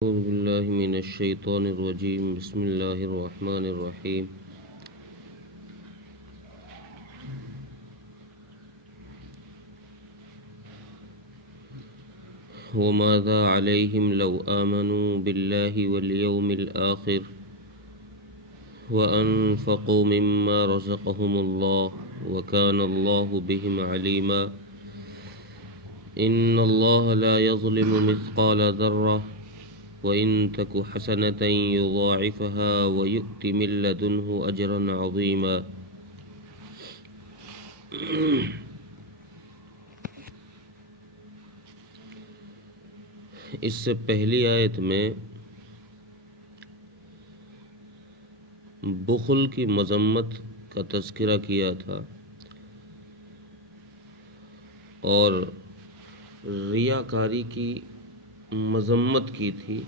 أعوذ بالله من الشيطان الرجيم. بسم الله الرحمن الرحيم. وماذا عليهم لو آمنوا بالله واليوم الآخر وأنفقوا مما رزقهم الله وكان الله بهم عليما. إن الله لا يظلم مثقال ذرة وإن تك حسنة يضاعفها ويؤت من لدنه أجرا عظيما. اس سے پہلی آیت میں بخل کی مذمت کا تذکرہ کیا تھا اور ریاکاری کی مذمت کی تھی.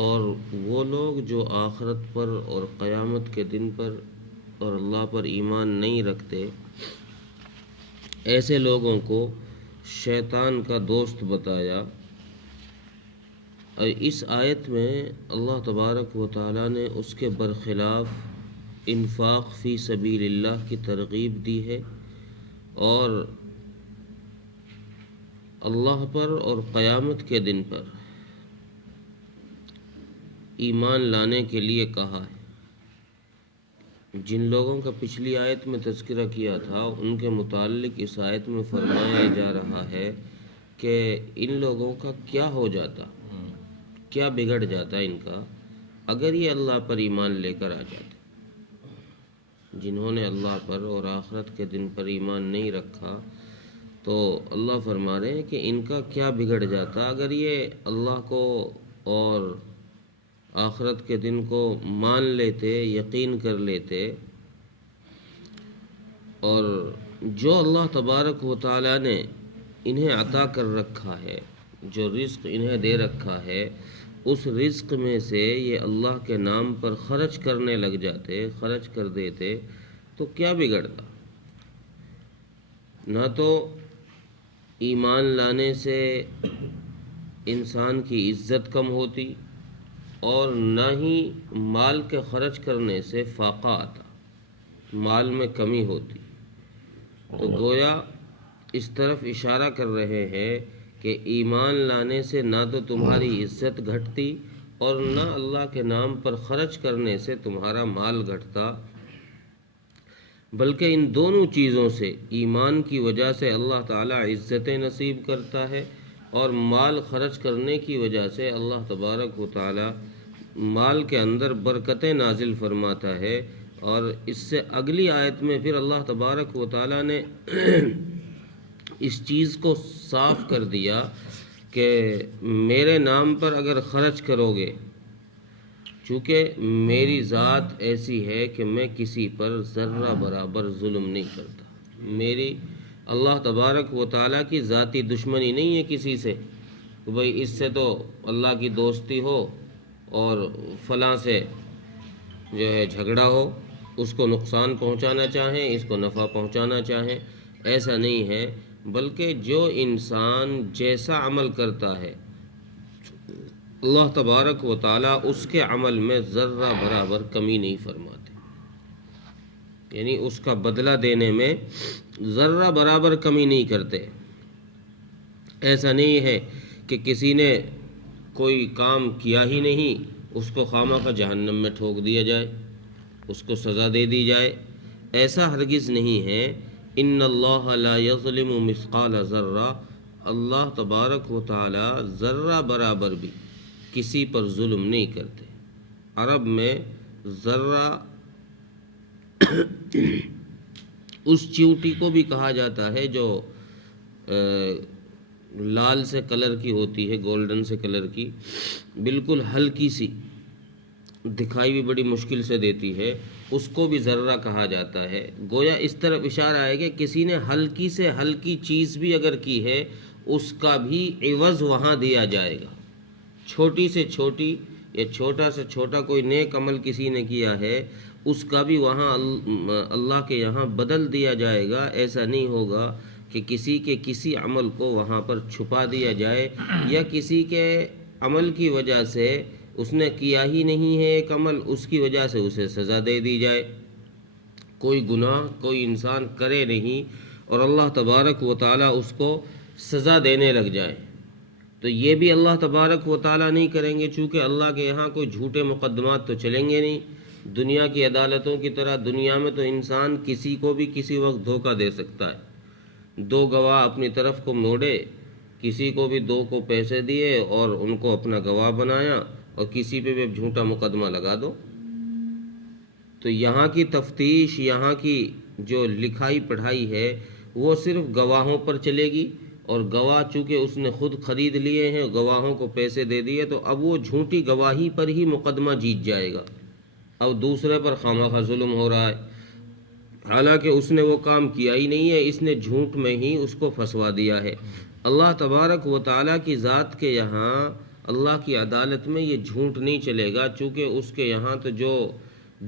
اور وہ لوگ جو آخرت پر اور قیامت کے دن پر اور اللہ پر ایمان نہیں رکھتے، ایسے لوگوں کو شیطان کا دوست بتایا. اور اس آیت میں اللہ تبارک و تعالیٰ نے اس کے برخلاف انفاق فی سبیل اللہ کی ترغیب دی ہے اور اللہ پر اور قیامت کے دن پر ایمان لانے کے لیے کہا ہے. جن لوگوں کا پچھلی آیت میں تذکرہ کیا تھا ان کے متعلق اس آیت میں فرمایا جا رہا ہے کہ ان لوگوں کا کیا ہو جاتا، کیا بگڑ جاتا ان کا اگر یہ اللہ پر ایمان لے کر آ جاتے. جنہوں نے اللہ پر اور آخرت کے دن پر ایمان نہیں رکھا تو اللہ فرما رہے ہیں کہ ان کا کیا بگڑ جاتا اگر یہ اللہ کو اور آخرت کے دن کو مان لیتے، یقین کر لیتے، اور جو اللہ تبارک و تعالیٰ نے انہیں عطا کر رکھا ہے، جو رزق انہیں دے رکھا ہے، اس رزق میں سے یہ اللہ کے نام پر خرچ کرنے لگ جاتے، خرچ کر دیتے تو کیا بگڑتا. نہ تو ایمان لانے سے انسان کی عزت کم ہوتی اور نہ ہی مال کے خرچ کرنے سے فاقہ آتا، مال میں کمی ہوتی. تو گویا اس طرف اشارہ کر رہے ہیں کہ ایمان لانے سے نہ تو تمہاری عزت گھٹتی اور نہ اللہ کے نام پر خرچ کرنے سے تمہارا مال گھٹتا، بلکہ ان دونوں چیزوں سے، ایمان کی وجہ سے اللہ تعالیٰ عزتیں نصیب کرتا ہے اور مال خرچ کرنے کی وجہ سے اللہ تبارک و تعالیٰ مال کے اندر برکتیں نازل فرماتا ہے. اور اس سے اگلی آیت میں پھر اللہ تبارک و تعالیٰ نے اس چیز کو صاف کر دیا کہ میرے نام پر اگر خرچ کرو گے، چونکہ میری ذات ایسی ہے کہ میں کسی پر ذرہ برابر ظلم نہیں کرتا. میری اللہ تبارک و تعالیٰ کی ذاتی دشمنی نہیں ہے کسی سے کہ بھئی اس سے تو اللہ کی دوستی ہو اور فلاں سے جو ہے جھگڑا ہو، اس کو نقصان پہنچانا چاہیں، اس کو نفع پہنچانا چاہیں. ایسا نہیں ہے، بلکہ جو انسان جیسا عمل کرتا ہے اللہ تبارک و تعالیٰ اس کے عمل میں ذرہ برابر کمی نہیں فرماتے، یعنی اس کا بدلہ دینے میں ذرہ برابر کمی نہیں کرتے. ایسا نہیں ہے کہ کسی نے کوئی کام کیا ہی نہیں، اس کو خواہ جہنم میں ٹھوک دیا جائے، اس کو سزا دے دی جائے. ایسا ہرگز نہیں ہے. ان اللہ لا یظلم مثقال ذرہ، اللہ تبارک و تعالی ذرہ برابر بھی کسی پر ظلم نہیں کرتے. عرب میں ذرہ اس چیونٹی کو بھی کہا جاتا ہے جو لال سے کلر کی ہوتی ہے، گولڈن سے کلر کی، بالکل ہلکی سی، دکھائی بھی بڑی مشکل سے دیتی ہے، اس کو بھی ذرہ کہا جاتا ہے. گویا اس طرف اشارہ ہے کہ کسی نے ہلکی سے ہلکی چیز بھی اگر کی ہے اس کا بھی عوض وہاں دیا جائے گا. چھوٹی سے چھوٹی یا چھوٹا سے چھوٹا کوئی نیک عمل کسی نے کیا ہے اس کا بھی وہاں اللہ کے یہاں بدل دیا جائے گا. ایسا نہیں ہوگا کہ کسی کے کسی عمل کو وہاں پر چھپا دیا جائے، یا کسی کے عمل کی وجہ سے اس نے کیا ہی نہیں ہے ایک عمل، اس کی وجہ سے اسے سزا دے دی جائے۔ کوئی گناہ کوئی انسان کرے نہیں اور اللہ تبارک و تعالیٰ اس کو سزا دینے لگ جائے، تو یہ بھی اللہ تبارک و تعالیٰ نہیں کریں گے، چونکہ اللہ کے یہاں کوئی جھوٹے مقدمات تو چلیں گے نہیں۔ دنیا کی عدالتوں کی طرح دنیا میں تو انسان کسی کو بھی کسی وقت دھوکہ دے سکتا ہے، دو گواہ اپنی طرف کو موڑے، کسی کو بھی دو کو پیسے دیے اور ان کو اپنا گواہ بنایا اور کسی پہ بھی جھوٹا مقدمہ لگا دو۔ تو یہاں کی تفتیش، یہاں کی جو لکھائی پڑھائی ہے وہ صرف گواہوں پر چلے گی، اور گواہ چونکہ اس نے خود خرید لیے ہیں، گواہوں کو پیسے دے دیے، تو اب وہ جھوٹی گواہی پر ہی مقدمہ جیت جائے گا۔ اب دوسرے پر خواہ ظلم ہو رہا ہے، حالانکہ اس نے وہ کام کیا ہی نہیں ہے، اس نے جھوٹ میں ہی اس کو پھنسوا دیا ہے۔ اللہ تبارک و تعالیٰ کی ذات کے یہاں، اللہ کی عدالت میں یہ جھوٹ نہیں چلے گا، چونکہ اس کے یہاں تو جو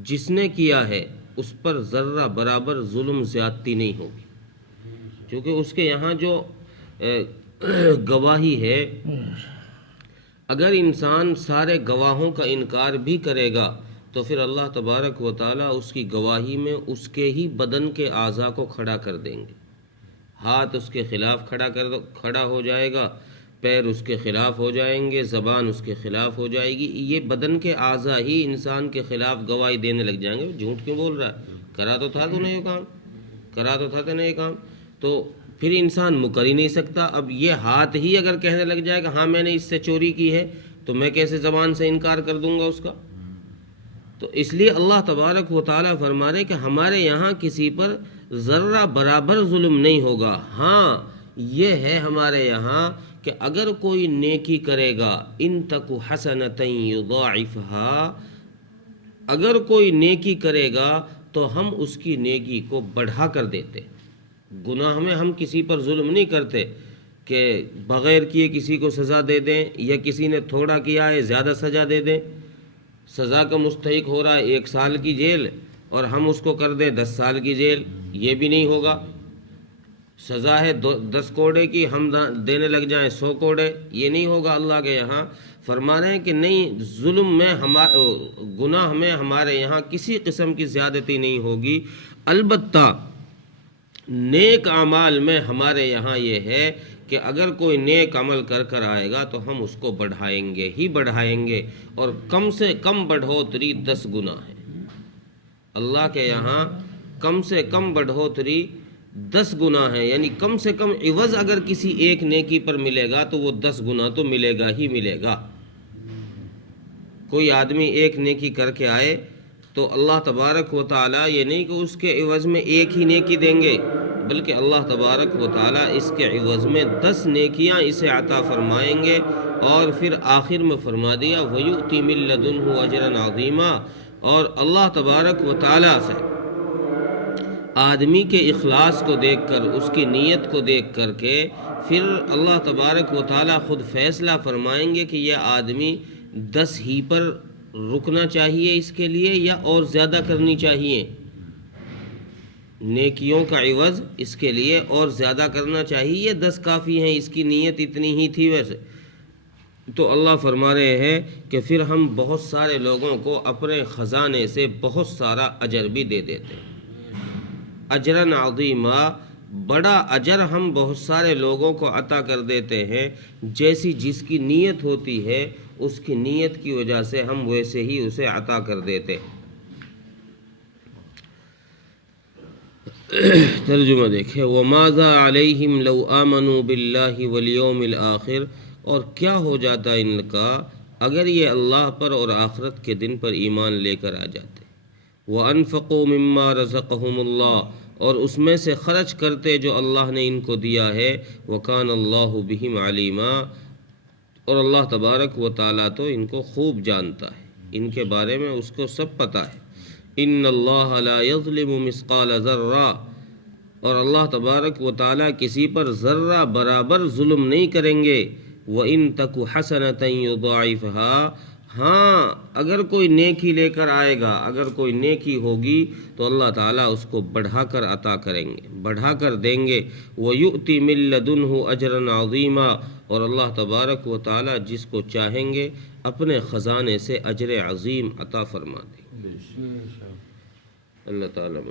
جس نے کیا ہے اس پر ذرہ برابر ظلم زیادتی نہیں ہوگی، کیونکہ اس کے یہاں جو گواہی ہے، اگر انسان سارے گواہوں کا انکار بھی کرے گا تو پھر اللہ تبارک و تعالیٰ اس کی گواہی میں اس کے ہی بدن کے اعضاء کو کھڑا کر دیں گے۔ ہاتھ اس کے خلاف کھڑا ہو جائے گا، پیر اس کے خلاف ہو جائیں گے، زبان اس کے خلاف ہو جائے گی، یہ بدن کے اعضاء ہی انسان کے خلاف گواہی دینے لگ جائیں گے۔ جھوٹ کیوں بول رہا ہے؟ کرا تو تھا تو نے یہ کام، کرا تو تھا تو نے یہ کام، تو پھر انسان مکر ہی نہیں سکتا۔ اب یہ ہاتھ ہی اگر کہنے لگ جائے کہ ہاں میں نے اس سے چوری کی ہے، تو میں کیسے زبان سے انکار کر دوں گا اس کا؟ تو اس لیے اللہ تبارک و تعالیٰ فرما رہے کہ ہمارے یہاں کسی پر ذرہ برابر ظلم نہیں ہوگا۔ ہاں یہ ہے ہمارے یہاں کہ اگر کوئی نیکی کرے گا، ان تک حسنۃ یضاعفھا، اگر کوئی نیکی کرے گا تو ہم اس کی نیکی کو بڑھا کر دیتے۔ گناہ میں ہم کسی پر ظلم نہیں کرتے کہ بغیر کیے کسی کو سزا دے دیں، یا کسی نے تھوڑا کیا ہے زیادہ سزا دے دیں، سزا کا مستحق ہو رہا ہے 1 سال کی جیل اور ہم اس کو کر دیں 10 سال کی جیل، یہ بھی نہیں ہوگا۔ سزا ہے 10 کوڑے کی، ہم دینے لگ جائیں 100 کوڑے، یہ نہیں ہوگا۔ اللہ کے یہاں فرما رہے ہیں کہ نہیں، ظلم میں گناہ میں ہمارے یہاں کسی قسم کی زیادتی نہیں ہوگی، البتہ نیک اعمال میں ہمارے یہاں یہ ہے کہ اگر کوئی نیک عمل کر آئے گا تو ہم اس کو بڑھائیں گے ہی بڑھائیں گے، اور کم سے کم بڑھوتری 10 گنا ہے۔ اللہ کے یہاں کم سے کم بڑھوتری 10 گنا ہے، یعنی کم سے کم عوض اگر کسی ایک نیکی پر ملے گا تو وہ 10 گنا تو ملے گا ہی ملے گا۔ کوئی آدمی ایک نیکی کر کے آئے تو اللہ تبارک و تعالیٰ یہ نہیں کہ اس کے عوض میں ایک ہی نیکی دیں گے، بلکہ اللہ تبارک و تعالیٰ اس کے عوض میں 10 نیکیاں اسے عطا فرمائیں گے، اور پھر آخر میں فرما دیا وَيُؤْتِ مِن لَّدُنْهُ أَجْرًا عَظِيمًا۔ اور اللہ تبارک و تعالیٰ سے آدمی کے اخلاص کو دیکھ کر، اس کی نیت کو دیکھ کر کے، پھر اللہ تبارک و تعالیٰ خود فیصلہ فرمائیں گے کہ یہ آدمی 10 ہی پر رکنا چاہیے اس کے لیے یا اور زیادہ کرنی چاہیے، نیکیوں کا عوض اس کے لیے اور زیادہ کرنا چاہیے، 10 کافی ہیں، اس کی نیت اتنی ہی تھی ویسے۔ تو اللہ فرما رہے ہیں کہ پھر ہم بہت سارے لوگوں کو اپنے خزانے سے بہت سارا اجر بھی دے دیتے ہیں، اجرن عظیما، بڑا اجر ہم بہت سارے لوگوں کو عطا کر دیتے ہیں، جیسی جس کی نیت ہوتی ہے اس کی نیت کی وجہ سے ہم ویسے ہی اسے عطا کر دیتے ہیں۔ ترجمہ دیکھیں، وَمَاذَا عَلَيْهِمْ لَوْ آمَنُوا بِاللَّهِ وَالْيَوْمِ الْآخِرِ، اور کیا ہو جاتا ان کا اگر یہ اللہ پر اور آخرت کے دن پر ایمان لے کر آ جاتے۔ وَأَنفَقُوا مِمَّا رَزَقَهُمُ اللَّهُ، اور اس میں سے خرچ کرتے جو اللہ نے ان کو دیا ہے، وَكَانَ اللَّهُ بِهِمْ عَلِيمًا، اور اللہ تبارک و تعالیٰ تو ان کو خوب جانتا ہے، ان کے بارے میں اس کو سب پتہ ہے۔ ان اللہ لا یظلم مثقال ذرہ، اور اللہ تبارک و تعالیٰ کسی پر ذرہ برابر ظلم نہیں کریں گے۔ وَإِن تَكُ حَسَنَةً يُضَاعِفْهَا، ہاں اگر کوئی نیکی لے کر آئے گا، اگر کوئی نیکی ہوگی تو اللہ تعالیٰ اس کو بڑھا کر عطا کریں گے، بڑھا کر دیں گے۔ وَيُؤْتِ مِن لَّدُنْهُ أَجْرًا عَظِيمًا، اور اللہ تبارک و تعالیٰ جس کو چاہیں گے اپنے خزانے سے اجر عظیم عطا فرما دیں گے۔ اللہ تعالیٰ